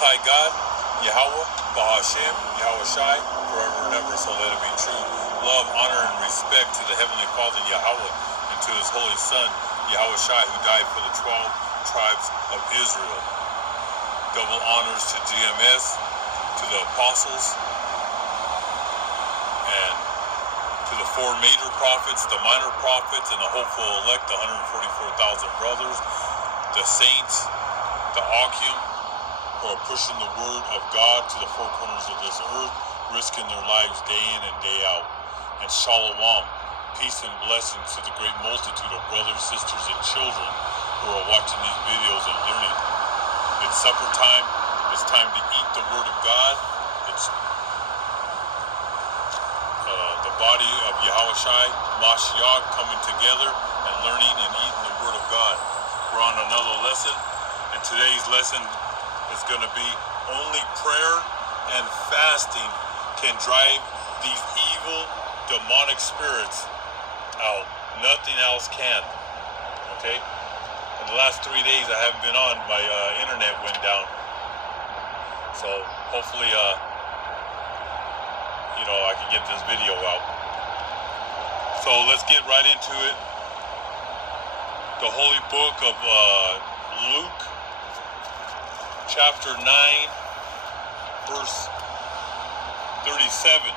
High God, Yahweh, Bahashem, Yahweh Shai, forever and ever, so let it be true. Love, honor, and respect to the Heavenly Father, Yahweh, and to His Holy Son, Yahweh Shai, who died for the 12 tribes of Israel. Double honors to GMS, to the apostles, and to the 4 major prophets, the minor prophets, and the hopeful elect, the 144,000 brothers, the saints, the Akim, who are pushing the word of God to the 4 corners of this earth, risking their lives day in and day out. And Shalom, peace and blessings to the great multitude of brothers, sisters, and children who are watching these videos and learning. It's supper time. It's time to eat the word of God. It's the body of Yahweh Shai, Mashiach, coming together and learning and eating the word of God. We're on another lesson, and today's lesson is going to be only prayer and fasting can drive these evil demonic spirits out. Nothing else can. Okay? In the last 3 days I haven't been on, my internet went down. So hopefully I can get this video out. So let's get right into it. The holy book of Luke, chapter 9, verse 37.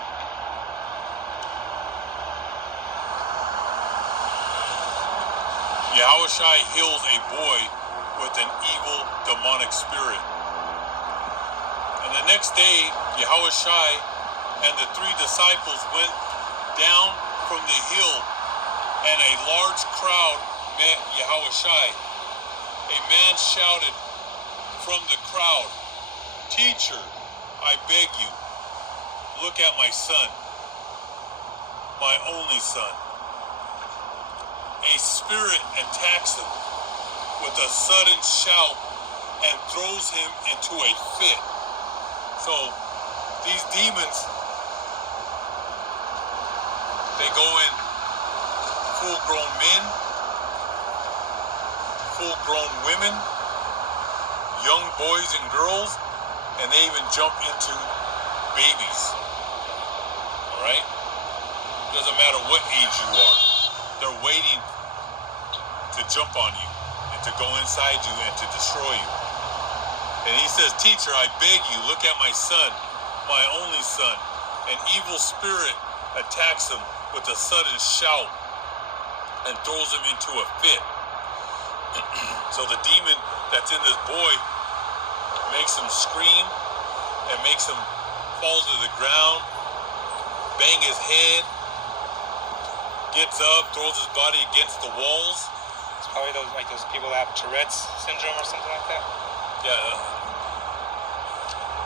Yahweh Shai heals a boy with an evil demonic spirit. And the next day, Yahweh Shai and the 3 disciples went down from the hill, and a large crowd met Yahweh Shai. A man shouted from the crowd, "Teacher, I beg you, look at my son, my only son." A spirit attacks him with a sudden shout and throws him into a fit. So these demons, they go in full-grown men, full-grown women, young boys and girls, and they even jump into babies. Alright? Doesn't matter what age you are. They're waiting to jump on you and to go inside you and to destroy you. And he says, "Teacher, I beg you, look at my son, my only son." An evil spirit attacks him with a sudden shout and throws him into a fit. So the demon that's in this boy makes him scream and makes him fall to the ground, bang his head, gets up, throws his body against the walls. It's probably those people that have Tourette's syndrome or something like that. Yeah.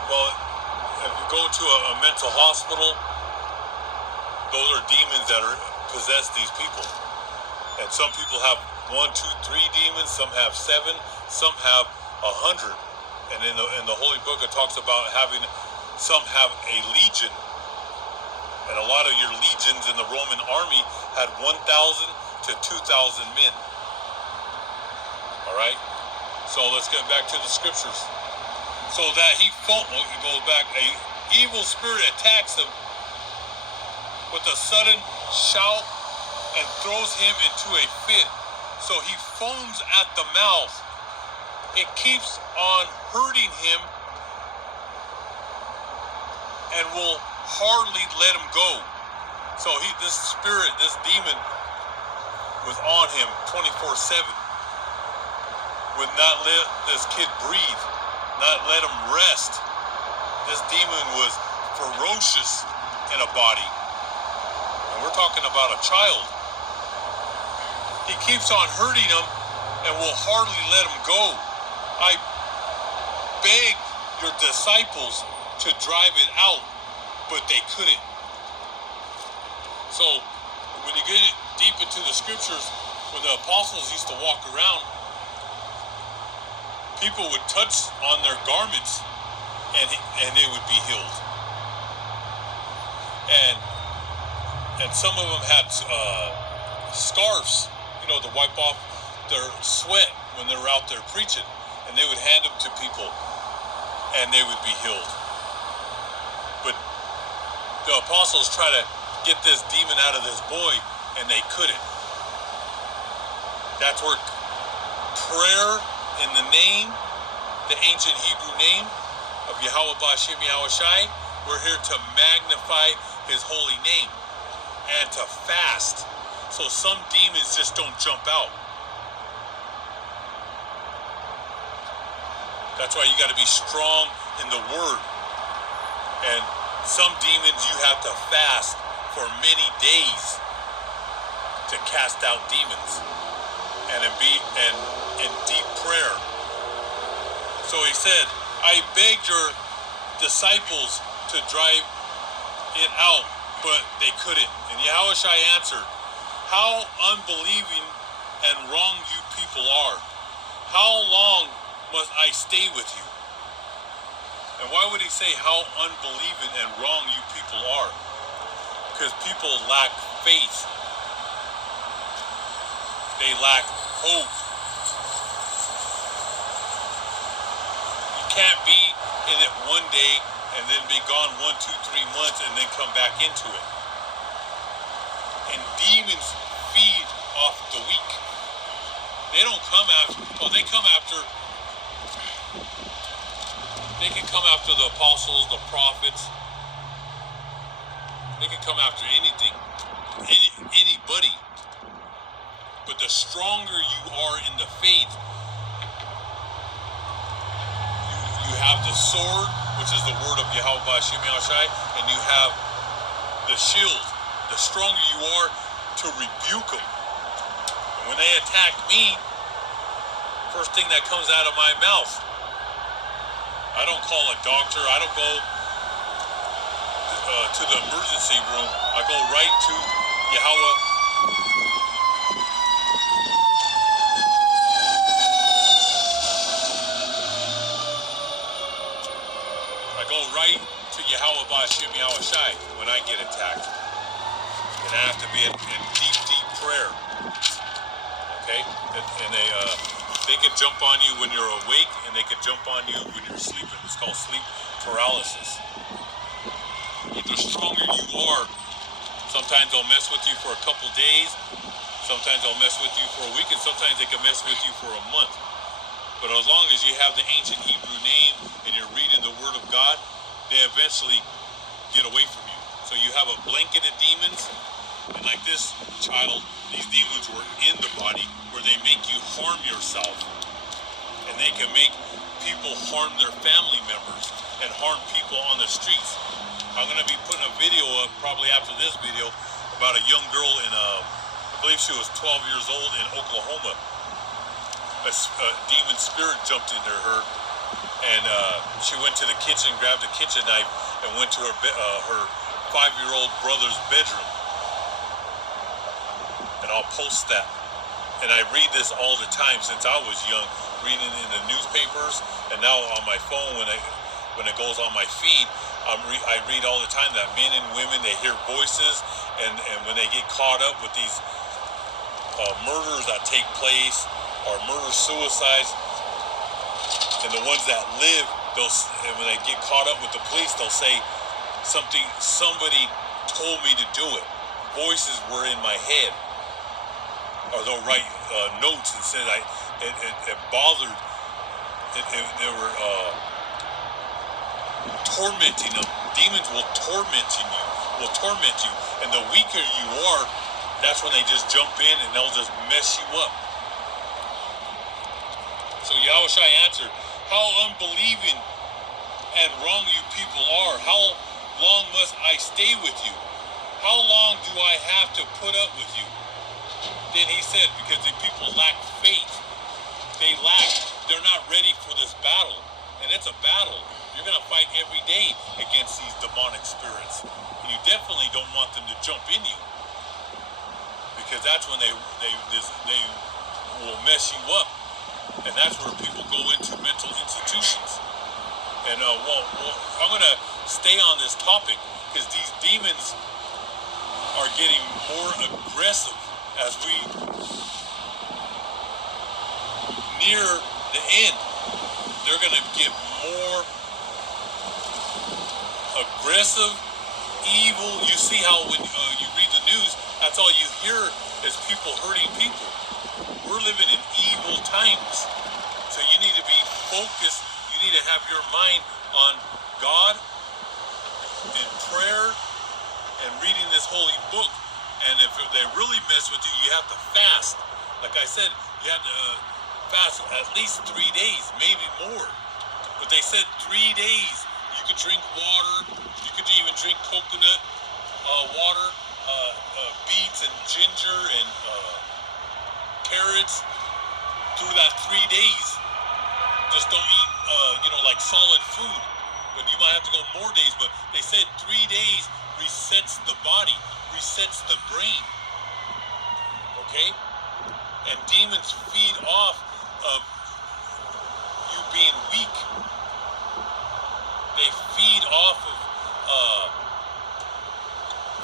Well, if you go to a mental hospital, those are demons that possess these people. And some people have 1, 2, 3 demons. Some have 7. Some have 100. And in the Holy Book, it talks about some have a legion. And a lot of your legions in the Roman army had 1,000 to 2,000 men. All right? So let's get back to the scriptures. So that he goes back, a evil spirit attacks him with a sudden shout and throws him into a fit. So he foams at the mouth. It keeps on hurting him and will hardly let him go. So this spirit, this demon, was on him 24/7. Would not let this kid breathe, not let him rest. This demon was ferocious in a body. And we're talking about a child. He keeps on hurting him and will hardly let him go. I begged your disciples to drive it out, but they couldn't. So when you get deep into the scriptures, when the apostles used to walk around, people would touch on their garments and they would be healed. And some of them had scarves, to wipe off their sweat when they were out there preaching, and they would hand them to people, and they would be healed. But the apostles try to get this demon out of this boy, and they couldn't. That's where prayer in the name, the ancient Hebrew name of Yahweh B'Shem Yahweh Shai, we're here to magnify his holy name and to fast. So some demons just don't jump out. That's why you got to be strong in the word. And some demons you have to fast for many days to cast out demons and be in deep prayer. So he said, I begged your disciples to drive it out, but they couldn't. And Yahushua answered, how unbelieving and wrong you people are. How long must I stay with you? And why would he say how unbelieving and wrong you people are? Because people lack faith. They lack hope. You can't be in it one day and then be gone 1, 2, 3 months and then come back into it. And demons feed off the weak. They don't come after, they come after, they can come after the apostles, the prophets. They can come after anything, anybody. But the stronger you are in the faith, you have the sword, which is the word of Yahweh B'Shem Yahushai, and you have the shield. The stronger you are to rebuke them. And when they attack me, first thing that comes out of my mouth, I don't call a doctor. I don't go to the emergency room. I go right to Yahweh. I go right to Yahweh B'Shem Yahushai when I get attacked. And I have to be in deep, deep prayer. Okay? And they can jump on you when you're awake, and they can jump on you when you're sleeping. It's called sleep paralysis. But the stronger you are, sometimes they'll mess with you for a couple days, sometimes they'll mess with you for a week, and sometimes they can mess with you for a month. But as long as you have the ancient Hebrew name and you're reading the Word of God, they eventually get away from you. So you have a blanket of demons, and like this child, these demons were in the body where they make you harm yourself. And they can make people harm their family members and harm people on the streets. I'm going to be putting a video up probably after this video about a young girl in, I believe she was 12 years old in Oklahoma. A demon spirit jumped into her, and she went to the kitchen, grabbed a kitchen knife, and went to her 5-year-old brother's bedroom. And I'll post that. And I read this all the time since I was young, reading in the newspapers, and now on my phone when it goes on my feed, I read all the time that men and women, they hear voices, and when they get caught up with these murders that take place, or murder-suicides, and the ones that live, and when they get caught up with the police, they'll say somebody told me to do it. Voices were in my head. Or they'll write notes and say it bothered, they were tormenting them. Demons will torment you. And the weaker you are, that's when they just jump in and they'll just mess you up. So Yahushua answered, how unbelieving and wrong you people are. How long must I stay with you? How long do I have to put up with you? Then he said, because the people lack faith. They're not ready for this battle. And it's a battle. You're going to fight every day against these demonic spirits. And you definitely don't want them to jump in you. Because that's when they will mess you up. And that's where people go into mental institutions. And I'm going to stay on this topic because these demons are getting more aggressive as we near the end. They're going to get more aggressive, evil. You see how when you read the news, that's all you hear is people hurting people. We're living in evil times. So you need to be focused. You need to have your mind on God and prayer and reading this holy book. And if they really mess with you, you have to fast. Like I said, you have to fast at least 3 days, maybe more. But they said 3 days. You could drink water. You could even drink coconut water, beets and ginger and carrots through that 3 days. Just don't eat, like solid food. But you might have to go more days. But they said 3 days resets the body, resets the brain. Okay? And demons feed off of you being weak. They feed off of,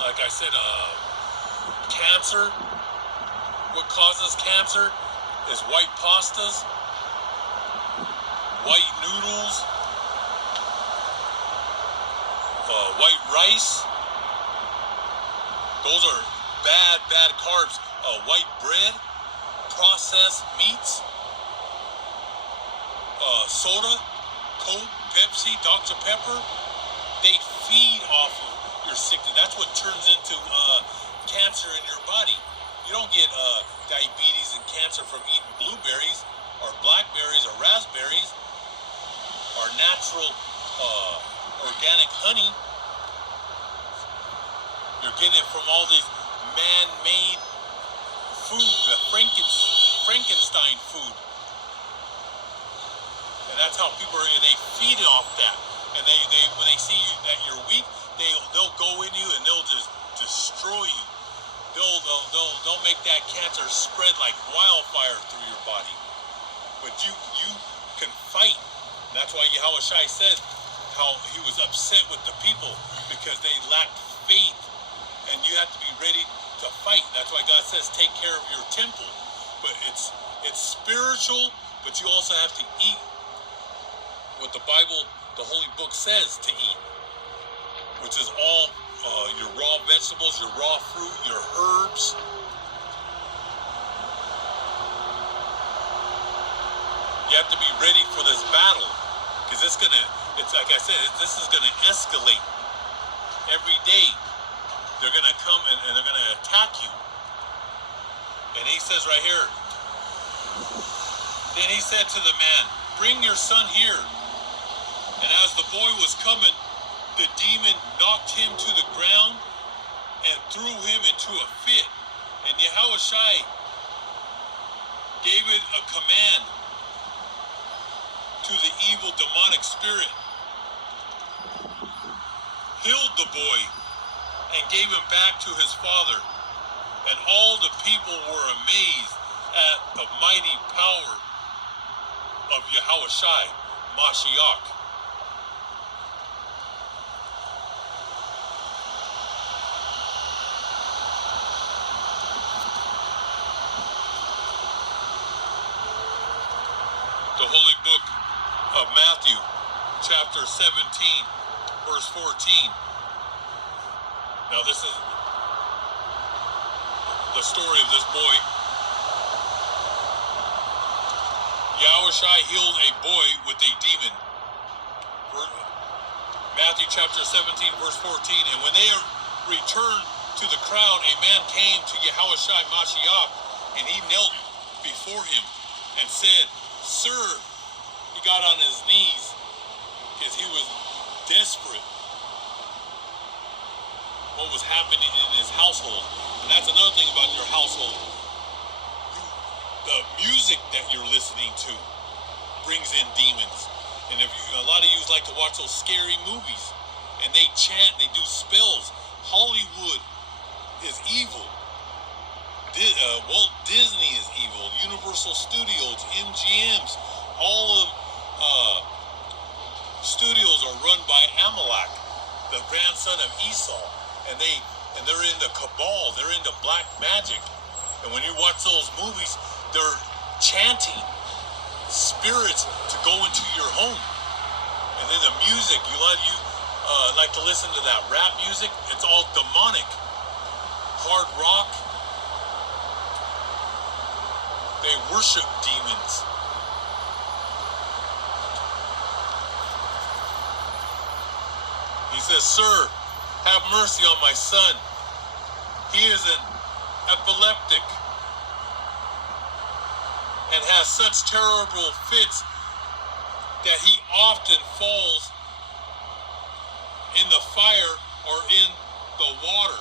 like I said, cancer. What causes cancer is white pastas, white noodles, white rice. Those are bad carbs. White bread, processed meats, soda, Coke, Pepsi, Dr. Pepper. They feed off of your sickness. That's what turns into cancer in your body. You don't get diabetes and cancer from eating blueberries or blackberries or raspberries or natural organic honey. You're getting it from all these man-made food, the Frankenstein food. And that's how people they feed off that. And they when they see you, that you're weak, they'll go in you and they'll just destroy you. They'll make that cancer spread like wildfire through your body. But you can fight. And that's why Yahushua said how he was upset with the people because they lacked faith. And you have to be ready to fight. That's why God says take care of your temple. But it's spiritual, but you also have to eat what the Bible, the Holy Book says to eat, which is all your raw vegetables, your raw fruit, your herbs. You have to be ready for this battle because it's like I said, this is gonna escalate every day. They're gonna come and they're gonna attack you. And he says right here, then he said to the man, bring your son here. And as the boy was coming, the demon knocked him to the ground and threw him into a fit. And Yahushua gave it a command to the evil demonic spirit, healed the boy, and gave him back to his father. And all the people were amazed at the mighty power of Yahushua, Mashiach. The Holy Book of Matthew, chapter 17, verse 14. Now this is the story of this boy. Yahushua healed a boy with a demon. Matthew chapter 17, verse 14. And when they returned to the crowd, a man came to Yahushua Mashiach, and he knelt before him and said, Sir, he got on his knees because he was desperate what was happening in his household. And that's another thing about your household. The music that you're listening to brings in demons. And a lot of you like to watch those scary movies, and they chant, they do spells. Hollywood is evil. Walt Disney is evil. Universal Studios, MGMs, all of studios are run by Amalek, the grandson of Esau, and they're into cabal. They're into black magic. And when you watch those movies, they're chanting spirits to go into your home. And then the music, like to listen to that rap music. It's all demonic. Hard rock. They worship demons. He says, "Sir, have mercy on my son. He is an epileptic and has such terrible fits that he often falls in the fire or in the water."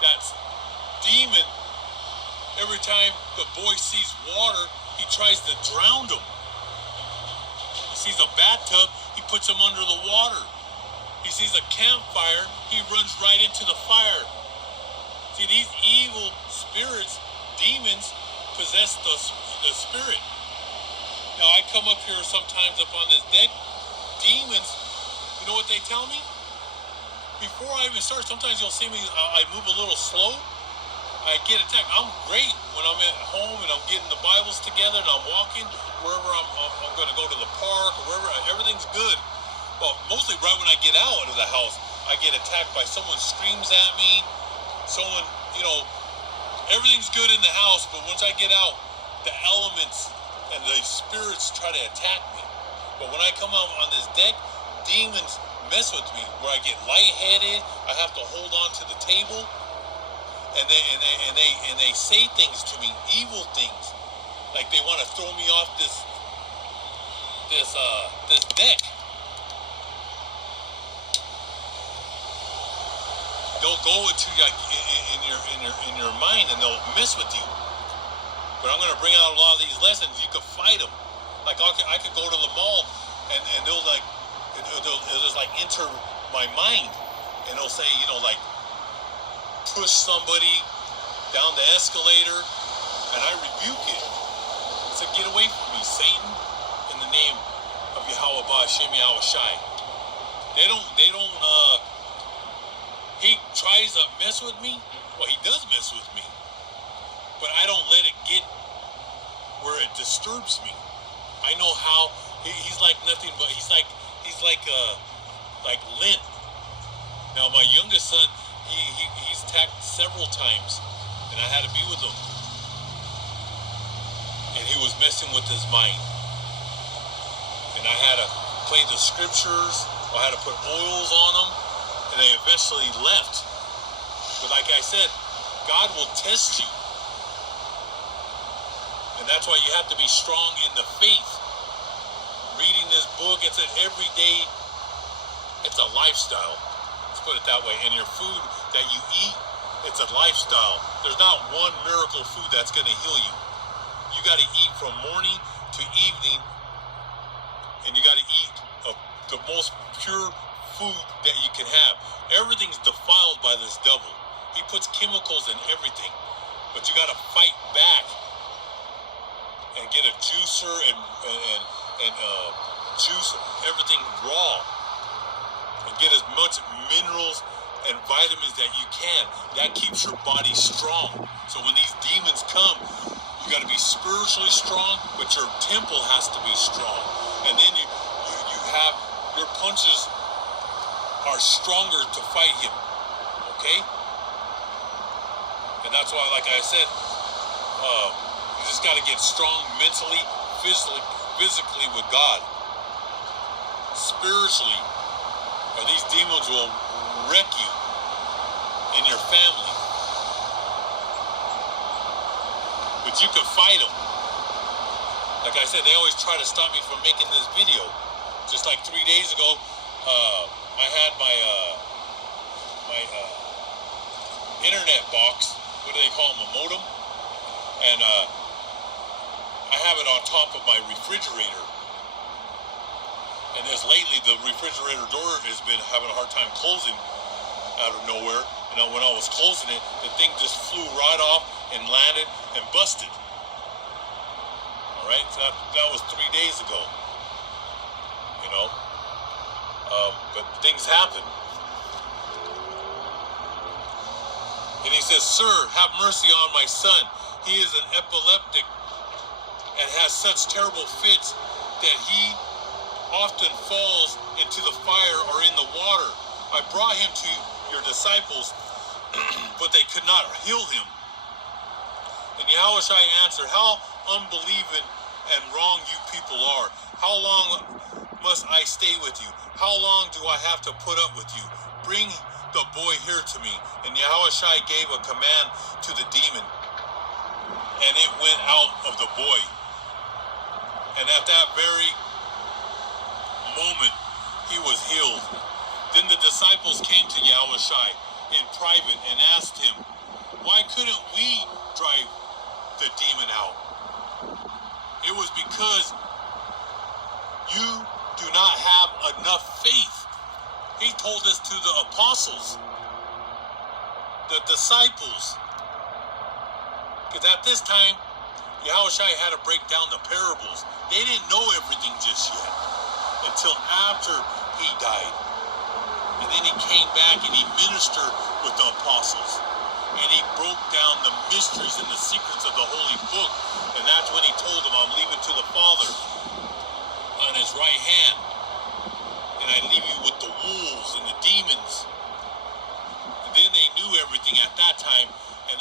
That's demon. Every time the boy sees water, he tries to drown him. He sees a bathtub, he puts him under the water. He sees a campfire, he runs right into the fire. See, these evil spirits, demons, possess the spirit. Now, I come up here sometimes up on this deck. Demons, you know what they tell me? Before I even start, sometimes you'll see me, I move a little slow. I get attacked. I'm great when I'm at home and I'm getting the Bibles together and I'm walking wherever I'm going to go to the park or wherever. Everything's good. Well, mostly right when I get out of the house, I get attacked by someone screams at me. Someone, everything's good in the house, but once I get out, the elements and the spirits try to attack me. But when I come out on this deck, demons mess with me where I get lightheaded. I have to hold on to the table, and they say things to me, evil things, like they want to throw me off this deck. They'll go into like in your mind and they'll mess with you. But I'm gonna bring out a lot of these lessons. You could fight them. Like I could go to the mall and they'll like. It'll just like enter my mind, and it'll say, like push somebody down the escalator, and I rebuke it. I said, "Get away from me, Satan!" In the name of Yahweh Ba'Shem Yahweh Shai. They don't. He tries to mess with me. Well, he does mess with me, but I don't let it get where it disturbs me. I know how. He's like nothing but he's like lint. Now my youngest son, he's attacked several times, and I had to be with him, and he was messing with his mind, and I had to play the scriptures, I had to put oils on him, and they eventually left. But like I said, God will test you, and that's why you have to be strong in the faith. Reading this book, it's an everyday, it's a lifestyle. Let's put it that way. And your food that you eat, it's a lifestyle. There's not one miracle food that's going to heal you. You got to eat from morning to evening, and you got to eat the most pure food that you can have. Everything's defiled by this devil. He puts chemicals in everything, but you got to fight back and get a juicer and juice everything raw and get as much minerals and vitamins that you can. That keeps your body strong. So when these demons come, you got to be spiritually strong, but your temple has to be strong. And then you have your punches are stronger to fight him. Okay? And that's why, like I said, you just got to get strong mentally, physically with God. Spiritually, or these demons will wreck you and your family. But you can fight them. Like I said, they always try to stop me from making this video. Just like 3 days ago, I had my internet box. What do they call them? A modem. And I have it on top of my refrigerator. And as lately, the refrigerator door has been having a hard time closing out of nowhere. And when I was closing it, the thing just flew right off and landed and busted. All right, so that was 3 days ago. But things happen. And he says, "Sir, have mercy on my son. He is an epileptic and has such terrible fits that he often falls into the fire or in the water. I brought him to your disciples, but they could not heal him. And Yahushua answered, how unbelieving and wrong you people are. How long must I stay with you? How long do I have to put up with you? Bring the boy here to me. And Yahushua gave a command to the demon, and it went out of the boy. And at that very moment, he was healed. Then the disciples came to Yahushua in private and asked him, why couldn't we drive the demon out? It was because you do not have enough faith. He told this to the apostles, the disciples. Because at this time, Yahushua had to break down the parables. They didn't know everything just yet until after he died. And then he came back and he ministered with the apostles. And he broke down the mysteries and the secrets of the Holy Book. And that's when he told them, I'm leaving to the Father on his right hand. And I leave you with the wolves and the demons. And then they knew everything at that time. And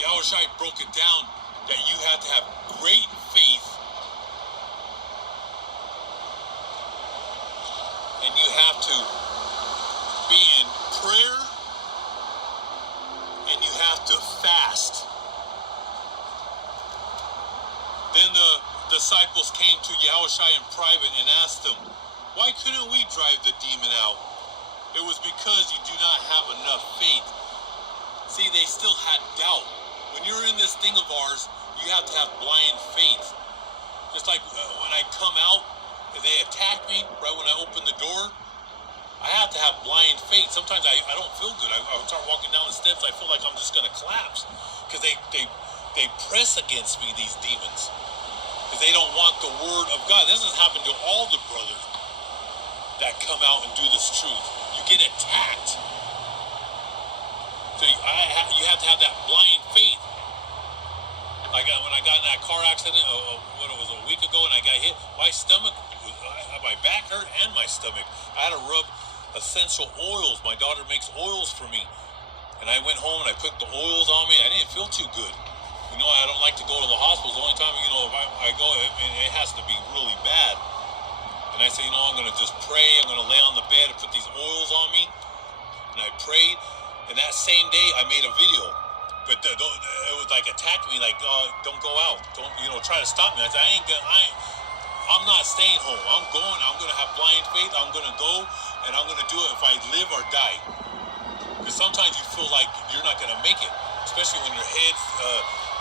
Yahushua broke it down that you had to have great faith. And you have to be in prayer, and you have to fast. Then the disciples came to Yahushua in private and asked him, why couldn't we drive the demon out? It was because you do not have enough faith. See, they still had doubt. When you're in this thing of ours, you have to have blind faith. Just like when I come out, if they attack me right when I open the door, I have to have blind faith. Sometimes I don't feel good. I start walking down the steps, I feel like I'm just going to collapse. Because they press against me, these demons. Because they don't want the word of God. This has happened to all the brothers that come out and do this truth. You get attacked. So you have to have that blind faith. When I got in that car accident, what it was a week ago, and I got hit, my stomach, my back hurt and my stomach. I had to rub essential oils. My daughter makes oils for me. And I went home and I put the oils on me. I didn't feel too good. You know, I don't like to go to the hospital. The only time, if I go, it has to be really bad. And I say, I'm going to just pray. I'm going to lay on the bed and put these oils on me. And I prayed. And that same day, I made a video. But it was like attacking me, like, don't go out. Don't, try to stop me. I said, I'm not staying home. I'm going. I'm going to have blind faith. I'm going to go, and I'm going to do it if I live or die. Because sometimes you feel like you're not going to make it, especially when your head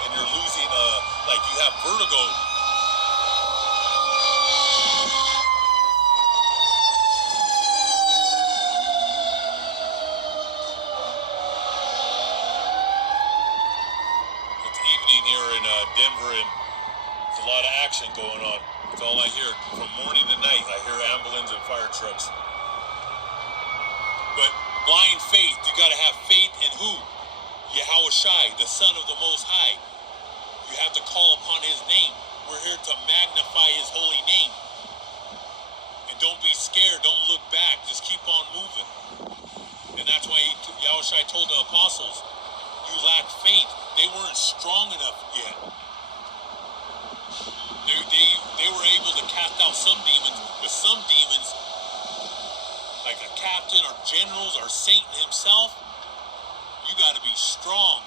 and you're losing, like you have vertigo. It's evening here in Denver, and there's a lot of action going on. That's all I hear. From morning to night, I hear ambulance and fire trucks. But blind faith, you got to have faith in who? Yahushua, the Son of the Most High. You have to call upon his name. We're here to magnify his holy name. And don't be scared. Don't look back. Just keep on moving. And that's why Yahushua told the apostles, you lack faith. They weren't strong enough yet. They were able to cast out some demons, but some demons, like a captain or generals or Satan himself, you got to be strong.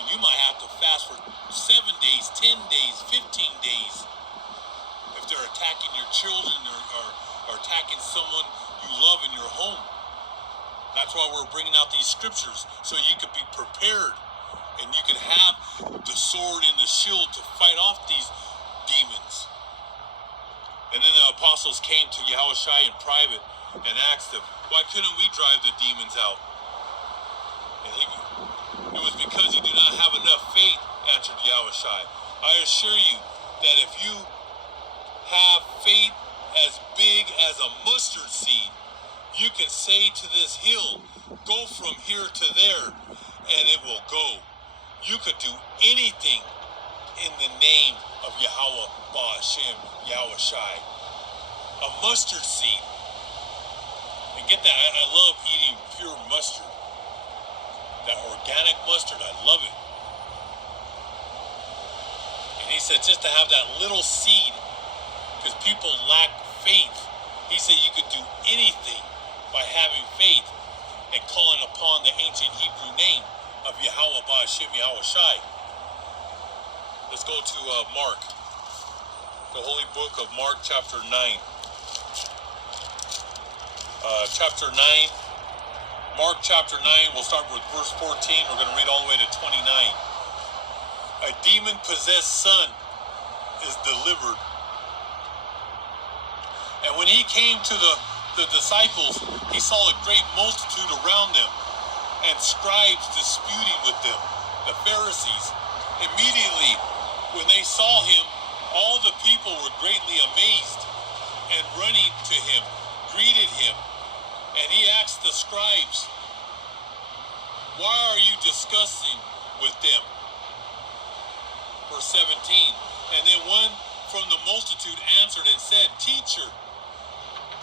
And you might have to fast for 7 days, 10 days, 15 days. If they're attacking your children or attacking someone you love in your home. That's why we're bringing out these scriptures, so you could be prepared. And you can have the sword and the shield to fight off these demons. And then the apostles came to Yahushua in private and asked him, why couldn't we drive the demons out? And it was because you do not have enough faith, answered Yahushua. I assure you that if you have faith as big as a mustard seed, you can say to this hill, go from here to there, and it will go. You could do anything in the name of Yahweh Ba'ashem, Yahweh Shai. A mustard seed. And get that, I love eating pure mustard. That organic mustard, I love it. And he said just to have that little seed, because people lack faith. He said you could do anything by having faith and calling upon the ancient Hebrew name of Yahweh Ba'ashem, Yahweh Shai. Let's go to Mark, the holy book of Mark, chapter 9. Chapter 9, Mark chapter 9, we'll start with verse 14. We're going to read all the way to 29. A demon-possessed son is delivered. And when he came to the disciples, he saw a great multitude around them, and scribes disputing with them, the Pharisees. Immediately, when they saw him, all the people were greatly amazed, and running to him, greeted him. And he asked the scribes, "Why are you discussing with them?" Verse 17. And then one from the multitude answered and said, "Teacher,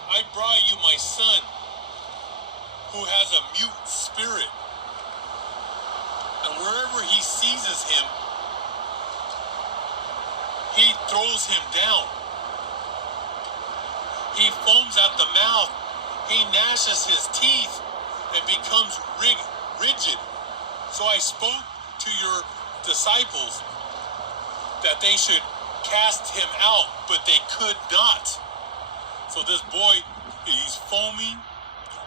I brought you my son, who has a mute spirit. And wherever he seizes him, he throws him down. He foams at the mouth. He gnashes his teeth and becomes rigid. So I spoke to your disciples that they should cast him out, but they could not." So this boy, he's foaming,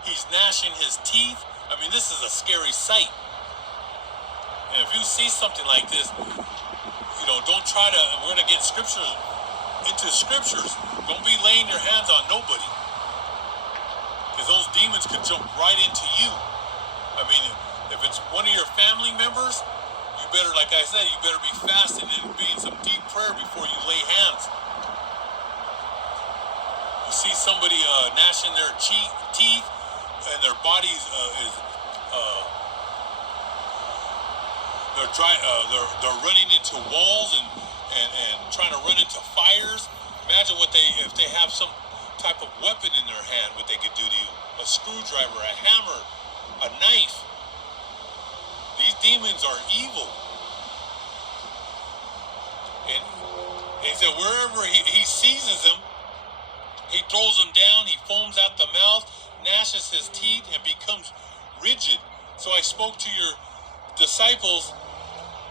he's gnashing his teeth. I mean, this is a scary sight. And if you see something like this, don't try to, and we're going to get into scriptures. Don't be laying your hands on nobody. Because those demons could jump right into you. I mean, if it's one of your family members, you better, like I said, you better be fasting and be in some deep prayer before you lay hands. You see somebody gnashing their teeth, and their bodies they're running into walls and trying to run into fires. Imagine if they have some type of weapon in their hand, what they could do to you. A screwdriver, a hammer, a knife. These demons are evil. And he said wherever he seizes them, he throws them down, he foams at the mouth, gnashes his teeth, and becomes rigid. So I spoke to your disciples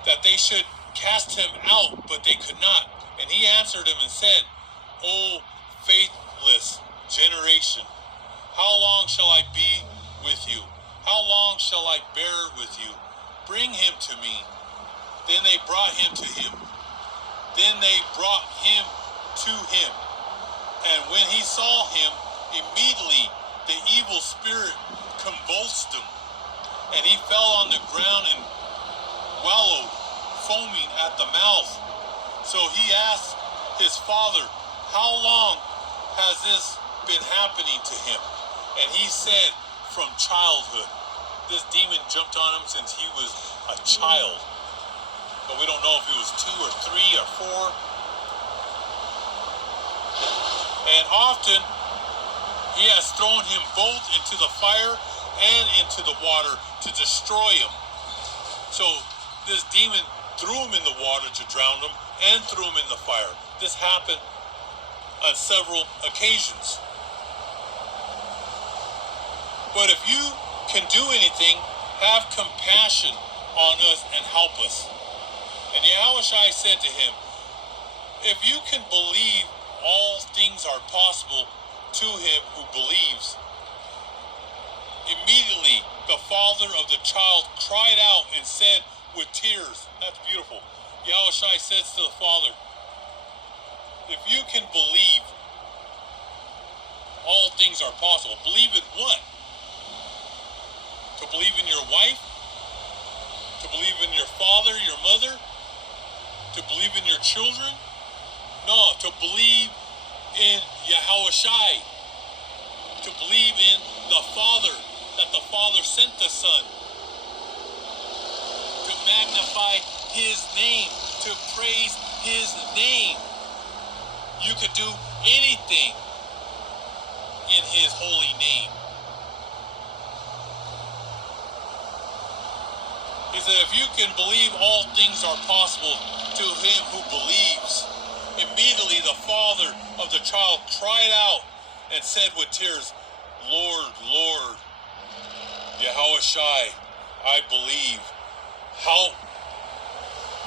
that they should cast him out, but they could not. And he answered him and said, "O faithless generation, how long shall I be with you? How long shall I bear with you? Bring him to me." Then they brought him to him. And when he saw him, immediately the evil spirit convulsed him, and he fell on the ground and wallowed, foaming at the mouth. So he asked his father, "How long has this been happening to him?" And he said, "From childhood." This demon jumped on him since he was a child. But we don't know if he was 2 or 3 or 4. And often he has thrown him both into the fire and into the water to destroy him. So this demon threw him in the water to drown him and threw him in the fire. This happened on several occasions. But if you can do anything, have compassion on us and help us. And Yahushua said to him, "If you can believe, all things are possible to him who believes." Immediately the father of the child cried out and said with tears, that's beautiful. Yahushua says to the father, "If you can believe, all things are possible." Believe in what? To believe in your wife? To believe in your father, your mother? To believe in your children? No, to believe in Yahushua. To believe in the Father, that the Father sent the Son. To magnify his name, to praise his name. You could do anything in his holy name. He said, if you can believe, all things are possible to him who believes. Immediately the father of the child cried out and said with tears, Lord, Lord, Yahushai, I believe. Help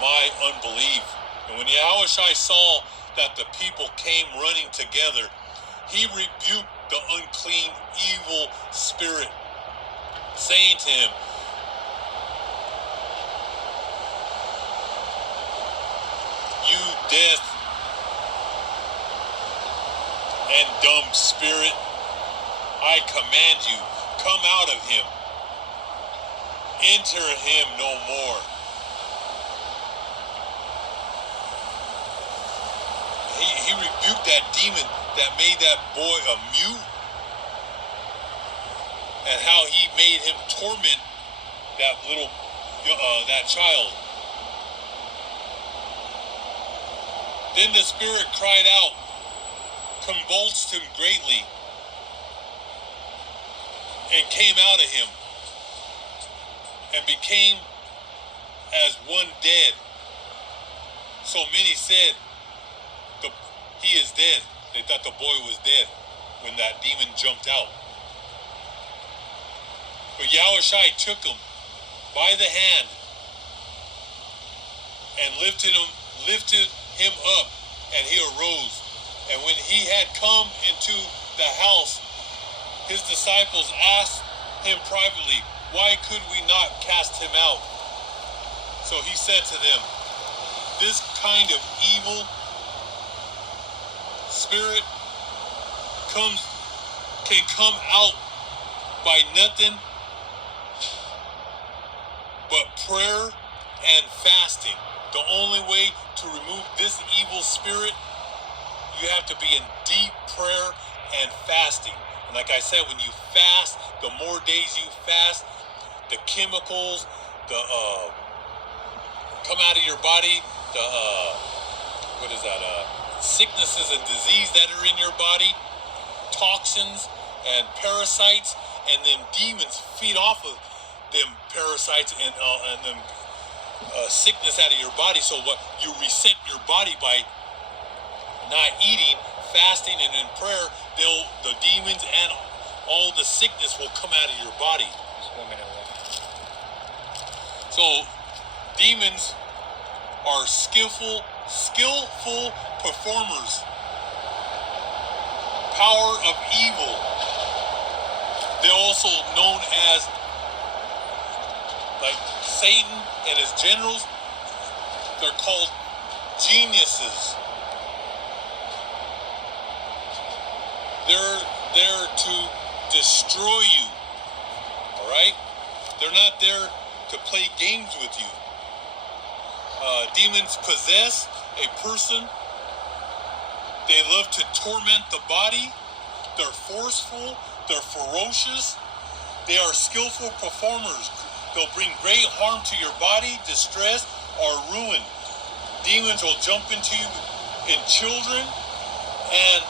my unbelief. And when Yahushai saw that the people came running together, he rebuked the unclean, evil spirit, saying to him, you deaf and dumb spirit, I command you, come out of him. Enter him no more. He rebuked that demon that made that boy a mute, and how he made him torment that little, that child. Then the spirit cried out, convulsed him greatly, and came out of him, and became as one dead. So many said, he is dead. They thought the boy was dead when that demon jumped out. But Yahushai took him by the hand and lifted him up, and he arose. And when he had come into the house, his disciples asked him privately, why could we not cast him out? So he said to them, this kind of evil spirit can come out by nothing but prayer and fasting. The only way to remove this evil spirit, you have to be in deep prayer and fasting. And like I said, when you fast, the more days you fast, the chemicals, come out of your body, sicknesses and disease that are in your body, toxins and parasites, and then demons feed off of them parasites and them sickness out of your body. So what you reset your body by not eating, fasting, and in prayer, the demons and all the sickness will come out of your body. So demons are skillful performers. Power of evil. They're also known as, like Satan and his generals, they're called geniuses. They're there to destroy you. Alright? They're not there to play games with you. Demons possess a person. They love to torment the body. They're forceful. They're ferocious. They are skillful performers. They'll bring great harm to your body, distress, or ruin. Demons will jump into you in children and